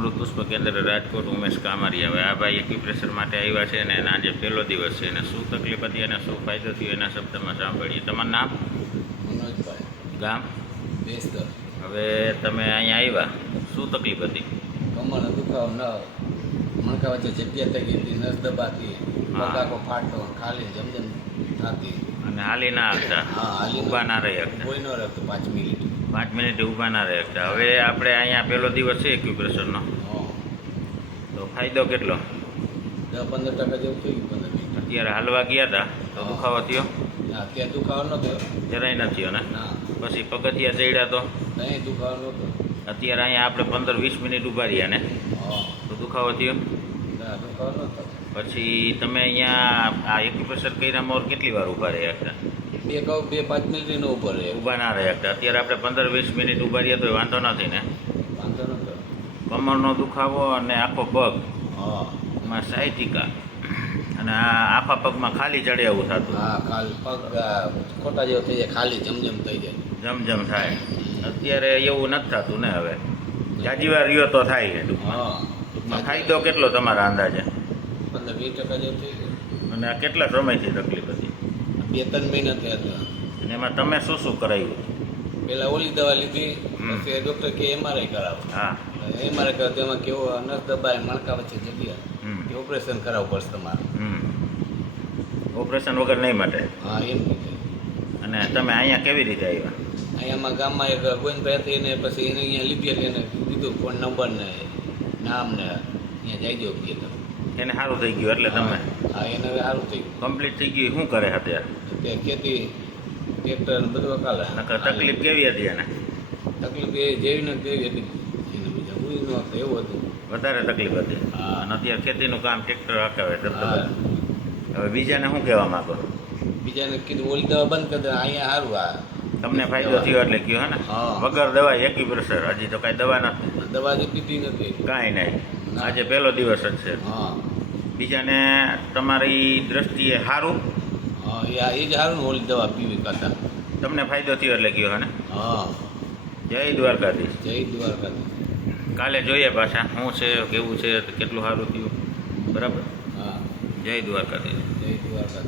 અમૃત પુષ્પ કેન્દ્ર રાજકોટ ઉમેશ કામરિયા. હવે આ ભાઈ એક્યુપ્રેશર માટે આવ્યા છે અને એના આજે પહેલો દિવસ છે અને શું તકલીફ હતી અને શું ફાયદો થયો એના શબ્દમાં સાંભળીએ. તમારું નામ? મનોજભાઈ, ગામ? બેસ્તર. હવે તમે અહીંયા આવ્યા, શું તકલીફ હતી? કમરનો દુખાવો ન મણકા વચ્ચે જગ્યા થઈ ગઈ હતી, નસ દબાતી, પગાકો ફાટતો, ખાલી જમજમ થતી. અને હાલી ના આવતા? હા, હાલી ઊભા ના રહી શકતા? કોઈ ન રહેતું 5 મિનિટ. 5 મિનિટ ઊભા ના રહી શકતા. હવે આપણે અહીંયા પહેલો દિવસ છે એક્યુપ્રેશરનો, તો ફાયદો કેટલો? 10-15% જેવું થઈ ગયું. 15 મિનિટ. અત્યારે હાલવા ગયા હતા તો દુખાવો થયો? ના, ત્યાં દુખાવો નહોતો. જરાય નથી થયો ને? ના, પછી પગથિયા ચડ્યા તો? ત્યાં દુખાવો નહોતો. અત્યારે અહીંયા આપણે 15-20 મિનિટ ઊભા રહ્યા ને હા, તો દુખાવો થયો? ના, દુખાવો નહોતો. પછી તમે અહીંયા આ એક્યુપ્રેશર કર્યા મોર કેટલી વાર ઊભા રહ્યા હતા? 2-5 મિનિટ નો ઉપર રહે. ઊભા ના રહ્યા હતા. અત્યારે આપણે 15-20 મિનિટ ઊભા રહ્યા તો વાંધો નથી ને? વાંધો નહોતો. કમરનો દુખાવો અને આખો પગ હા, એમાં સાયટિકા અને આ આખા પગમાં ખાલી ચડે એવું થતું, હા, પગ ખોટા જેવો થઈ જાય, ખાલી જમજમ થઈ જાય. જમજમ થાય. અત્યારે એવું નથી થતું ને? હવે જાજી વાર રહ્યો તો થાય છે ટૂંકમાં. હા, ટૂંકમાં ફાયદો કેટલો તમારા અંદાજે? 15-20% જેવું થઈ ગયું. અને આ કેટલા સમયથી તકલીફ હતી? 2-3 મહિના થયા હતા. અને એમાં તમે શું શું કરાવ્યું? પેલા ઓલી દવા લીધી, પછી ડૉક્ટર કે MRI કરાવો. હા. MRI કરાવો તેમાં કેવો નસ દબાય, મણકા વચ્ચે જગ્યા, હમ. એ ઓપરેશન કરાવવું પડશે તમારે. ઓપરેશન વગર નહીં માટે? હા, એમ કીધું. અને તમે અહીંયા કેવી રીતે આવ્યા? અહીંયામાં ગામમાં એક ગોવિંદભાઈ હતી ને, પછી એને અહીંયા લીધી એને દીધું ફોન નંબર ને નામ ને, અહીંયા જઈ દો કે તમે. એને સારું થઈ ગયું એટલે તમે? હા, એને હવે સારું થઈ ગયું. કમ્પ્લીટ થઈ ગયું. શું કરે અત્યારે? તે ખેતી, ટ્રેક્ટર ને બધું વકાલે. નકર તકલીફ કેવી હતી એને? તકલીફ એ જેવી ને તેવી હતી. એને બીજા કોઈ ન હતું, એવું હતું. વધારે તકલીફ હતી? હા. અને અત્યારે ખેતીનું કામ ટ્રેક્ટર હકાવે હા. ધબધબાટ. હવે બીજાને શું કહેવા માંગો? બીજાને કીધું ઓલી દવા બંધ કરી દે, અહીંયા સારું. આ તમને ફાયદો થયો એટલે કયો હે ને? હા. વગર દવા એક્યુપ્રેશર, હજી તો કાંઈ દવા નથી, દવા જે પીધી નથી. કાંઈ નહીં. ના. આજે પહેલો દિવસ જ છે. હા, બીજાને તમારી દ્રષ્ટિએ સારું? હા, એ જ સારું ને ઓલી દવા પીવી કરતા. તમને ફાયદો થયો એટલે કયો હે ને? હા, જય દ્વારકાધીશ. જય દ્વારકા. કાલે જોઈએ પાછા શું છે, કેવું છે, કેટલું સારું થયું. બરાબર? હા, જય દ્વારકાધીશ. જય દ્વારકા.